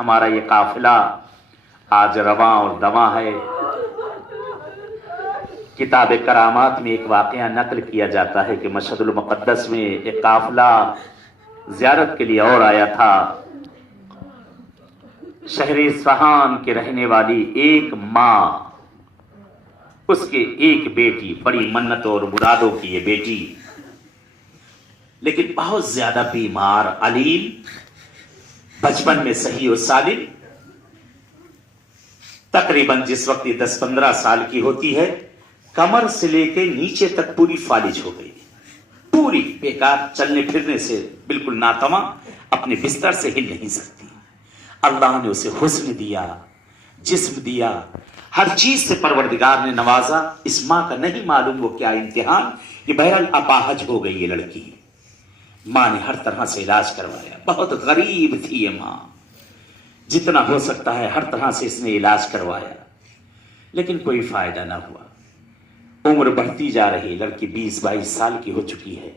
ہمارا یہ قافلہ آج رواں اور دواں ہے۔ کتاب کرامات میں ایک واقعہ نقل کیا جاتا ہے کہ مشہد المقدس میں ایک قافلہ زیارت کے لیے اور آیا تھا۔ شہر اصفہان کے رہنے والی ایک ماں، اس کے ایک بیٹی، بڑی منتوں اور مرادوں کی یہ بیٹی، لیکن بہت زیادہ بیمار، علیل، بچپن میں صحیح و سالم، تقریباً جس وقت یہ 10-15 سال کی ہوتی ہے، کمر سے لے کے نیچے تک پوری فالج ہو گئی، پوری بیکار، چلنے پھرنے سے بالکل ناتواں، اپنے بستر سے ہل نہیں سکتی۔ اللہ نے اسے حسن دیا، جسم دیا، ہر چیز سے پروردگار نے نوازا۔ اس ماں کا نہیں معلوم وہ کیا امتحان کہ بہرحال اپاہج ہو گئی یہ لڑکی۔ ماں نے ہر طرح سے علاج کروایا، بہت غریب تھی یہ ماں، جتنا ہو سکتا ہے ہر طرح سے اس نے علاج کروایا، لیکن کوئی فائدہ نہ ہوا۔ عمر بڑھتی جا رہی، لڑکی 20-22 سال کی ہو چکی ہے،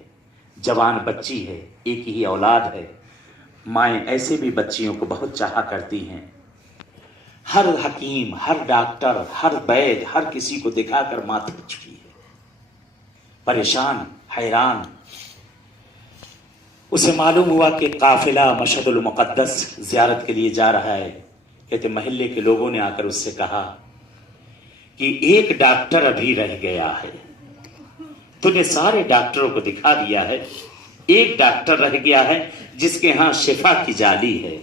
جوان بچی ہے، ایک ہی اولاد ہے۔ مائیں ایسے بھی بچیوں کو بہت چاہا کرتی ہیں۔ ہر حکیم، ہر ڈاکٹر، ہر وید، ہر کسی کو دکھا کر ماں تھک چکی ہے، پریشان، حیران۔ اسے معلوم ہوا کہ قافلہ مشہد المقدس زیارت کے لیے جا رہا ہے۔ کہتے محلے کے لوگوں نے آ کر اس سے کہا کہ ایک ڈاکٹر ابھی رہ گیا ہے، تو نے سارے ڈاکٹروں کو دکھا دیا ہے، ایک ڈاکٹر رہ گیا ہے جس کے ہاں شفا کی جالی ہے،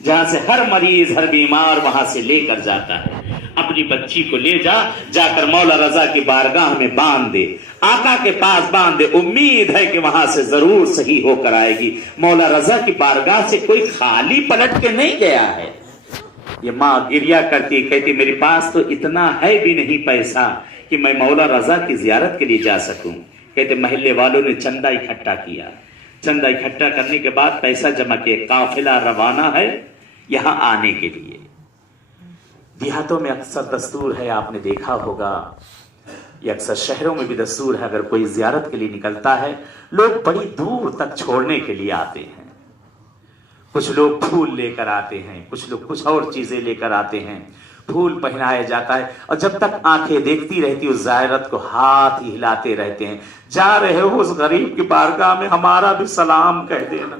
جہاں سے ہر مریض، ہر بیمار وہاں سے لے کر جاتا ہے۔ اپنی بچی کو لے جا کر مولا رضا کی بارگاہ میں باندھ دے، آقا کے پاس باندھ دے، امید ہے کہ وہاں سے ضرور صحیح ہو کر آئے گی۔ مولا رضا کی بارگاہ سے کوئی خالی پلٹ کے نہیں گیا ہے۔ یہ ماں گریا کرتی، کہتی میرے پاس تو اتنا ہے بھی نہیں پیسہ کہ میں مولا رضا کی زیارت کے لیے جا سکوں۔ کہتے محلے والوں نے چندہ اکٹھا کیا، چندہ اکٹھا کرنے کے بعد پیسہ جمع کیا، قافلہ روانہ ہے یہاں آنے کے لیے۔ دیہاتوں میں اکثر دستور ہے، آپ نے دیکھا ہوگا، یہ اکثر شہروں میں بھی دستور ہے، اگر کوئی زیارت کے لیے نکلتا ہے لوگ بڑی دور تک چھوڑنے کے لیے آتے ہیں۔ کچھ لوگ پھول لے کر آتے ہیں، کچھ لوگ کچھ اور چیزیں لے کر آتے ہیں، پھول پہنایا جاتا ہے، اور جب تک آنکھیں دیکھتی رہتی اس زائرت کو ہاتھ ہی ہلاتے رہتے ہیں۔ جا رہے ہو اس غریب کی بارگاہ میں ہمارا بھی سلام کہہ دینا۔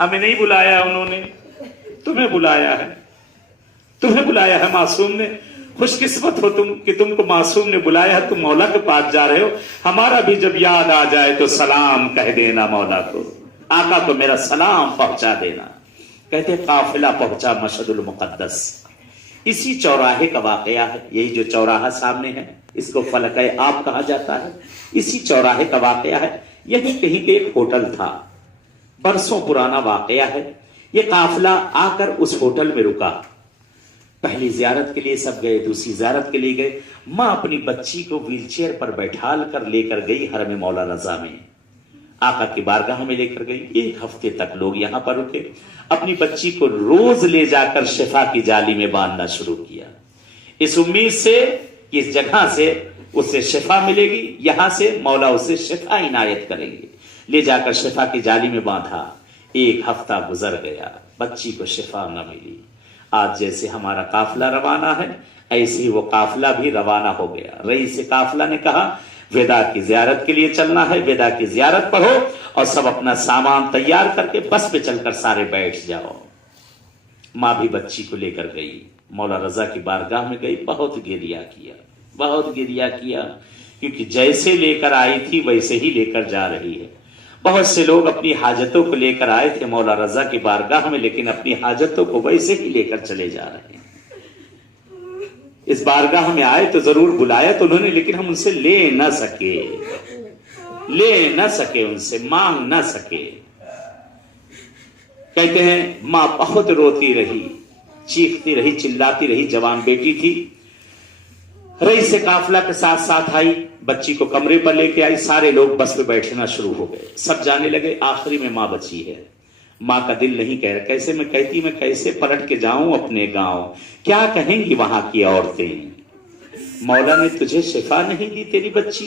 ہمیں نہیں بلایا انہوں نے، تمہیں بلایا ہے، تمہیں بلایا ہے معصوم نے۔ خوش قسمت ہو تم کہ تم کو معصوم نے بلایا ہے، تم مولا کے پاس جا رہے ہو، ہمارا بھی جب یاد آ جائے تو سلام کہہ دینا مولا کو، آقا کو میرا سلام پہنچا دینا۔ کہتے قافلہ پہنچا مشہد المقدس۔ اسی چوراہے کا واقعہ ہے، یہی جو چوراہا سامنے ہے اس کو فلکہ آب کہا جاتا ہے، اسی چوراہے کا واقعہ ہے۔ یہی کہیں پہ ایک ہوٹل تھا، برسوں پرانا واقعہ ہے۔ یہ قافلہ آ کر اس ہوٹل میں رکا، پہلی زیارت کے لیے سب گئے، دوسری زیارت کے لیے گئے۔ ماں اپنی بچی کو ویل چیئر پر بیٹھال کر لے کر گئی حرم مولا رضا میں، آقا کی بارگاہ میں لے کر گئی۔ 1 ہفتے تک لوگ یہاں پر رکے، اپنی بچی کو روز لے جا کر شفا کی جالی میں باندھنا شروع کیا، اس امید سے کہ اس جگہ سے اسے شفا ملے گی، یہاں سے مولا اسے شفا عنایت کریں گے۔ لے جا کر شفا کی جالی میں باندھا، 1 ہفتہ گزر گیا، بچی کو شفا نہ ملی۔ آج جیسے ہمارا قافلہ روانہ ہے، ایسے ہی وہ قافلہ بھی روانہ ہو گیا۔ رئیس قافلہ نے کہا ودا کی زیارت کے لیے چلنا ہے، ودا کی زیارت پڑھو اور سب اپنا سامان تیار کر کے بس پہ چل کر سارے بیٹھ جاؤ۔ ماں بھی بچی کو لے کر گئی، مولا رضا کی بارگاہ میں گئی، بہت گریہ کیا، بہت گریہ کیا، کیونکہ جیسے لے کر آئی تھی ویسے ہی لے کر جا رہی ہے۔ بہت سے لوگ اپنی حاجتوں کو لے کر آئے تھے مولا رضا کی بارگاہ میں، لیکن اپنی حاجتوں کو ویسے ہی لے کر چلے جا رہے ہیں۔ اس بارگاہ میں آئے تو ضرور بلایا تو انہوں نے، لیکن ہم ان سے لے نہ سکے، ان سے مانگ نہ سکے۔ کہتے ہیں ماں بہت روتی رہی، چیختی رہی، چلاتی رہی، جوان بیٹی تھی۔ رئیس قافلہ کے ساتھ ساتھ آئی، بچی کو کمرے پر لے کے آئی، سارے لوگ بس پہ بیٹھنا شروع ہو گئے، سب جانے لگے۔ آخری میں ماں بچی ہے، ماں کا دل نہیں کہہ رہا، کیسے میں کہتی میں کیسے پلٹ کے جاؤں اپنے گاؤں، کیا کہیں گی وہاں کی عورتیں، مولا نے تجھے شفا نہیں دی تیری بچی،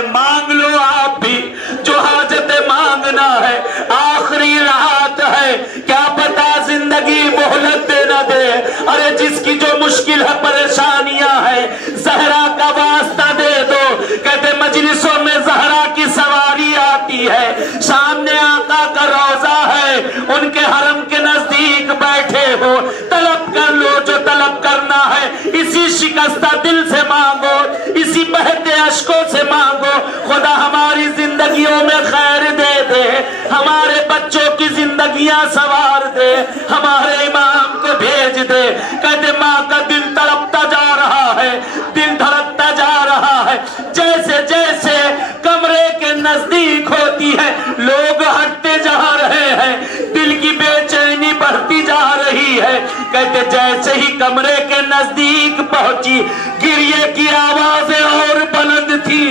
آئے مانگ لو آپ بھی جو حاجت مانگنا ہے، آخری رات ہے، کیا پتا زندگی مہلت دے نہ دے۔ ارے جس کی جو مشکل ہے پریشانیاں ہے، زہرا کا واسطہ دے دو۔ کہتے مجلسوں میں زہرا کی سواری آتی ہے، سامنے آقا کا روضہ ہے، ان کے حرم کے نزدیک بیٹھے ہو، طلب کر لو جو طلب کرنا ہے، اسی شکستہ دل سے مانگو، اسی بہتے اشکوں سے مانگو۔ خدا ہماری زندگیوں میں خیر دے دے، ہمارے بچوں کی زندگیاں سوار دے، ہمارے امام کو بھیج دے۔ کہتے ماں کا دل تڑپتا جا رہا ہے، دل دھڑکتا جا رہا ہے، جیسے جیسے کمرے کے نزدیک ہوتی ہے لوگ ہٹتے جا رہے ہیں، دل کی بے چینی بڑھتی جا رہی ہے۔ کہتے جیسے ہی کمرے کے نزدیک پہنچی، گریے کی آوازیں اور بلند تھی،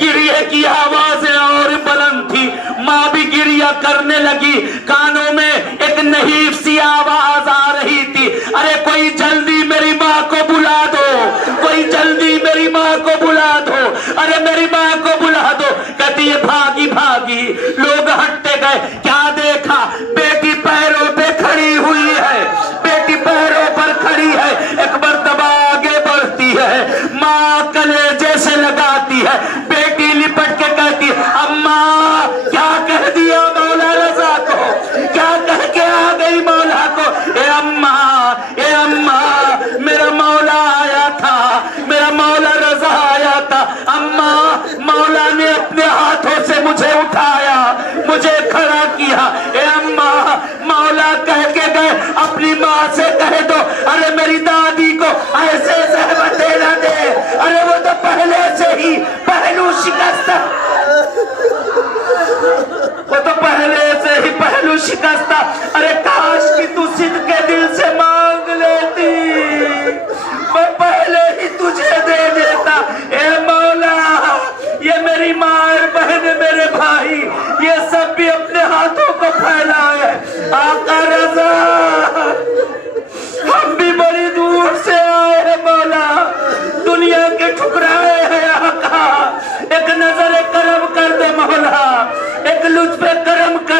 گریے کی آوازیں اور بلند تھی۔ ماں بھی گریہ کرنے لگی، کانوں میں ایک نحیف سی آواز آ رہی تھی، ارے کوئی جلدی میری ماں کو بلا دو، کوئی جلدی میری ماں کو بلا دو، ارے میری ماں کو بلا دو۔ کہتی یہ بھاگی بھاگی، لوگ ہٹتے گئے، کیا دیکھا؟ بیٹی پیروں پہ کھڑی ہوئی ہے، بیٹی پیروں پر کھڑی ہے، ایک مرتبہ آگے بڑھتی ہے، ماں کلیجے سے لگاتی ہے، بیٹی لپٹ کے کہتی اماں کیا کہہ دیا مولا رضا کو، کیا کہہ کے آ گئی مولا کو؟ اے اماں، اے اماں، میرا مولا آیا تھا، میرا مولا رضا آیا تھا، اماں مولا نے اپنے ہاتھوں سے مجھے اٹھایا، مجھے کھڑا کیا۔ اے اماں مولا کہہ کے گئے اپنی ماں سے کہہ دو ارے میری دادی کو ایسے زحمت نہ دے، ارے وہ تو پہلے سے ہی پہلو شکست، وہ تو پہلے سے ہی پہلو شکست تھا۔ ارے کاش کی تو صدق کے دل سے مانگ لیتی، میں پہلے ہی تجھے دے دیتا۔ اے مولا یہ میری ماں بہن میرے بھائی یہ سب بھی اپنے ہاتھوں کو پھیلائے، آقا رضا ہم بھی بڑی دور سے آئے ہیں مولا، دنیا کے ٹھکرائے ہیں آقا، ایک نظر کرم کر دے مولا، ایک لطف کرم کر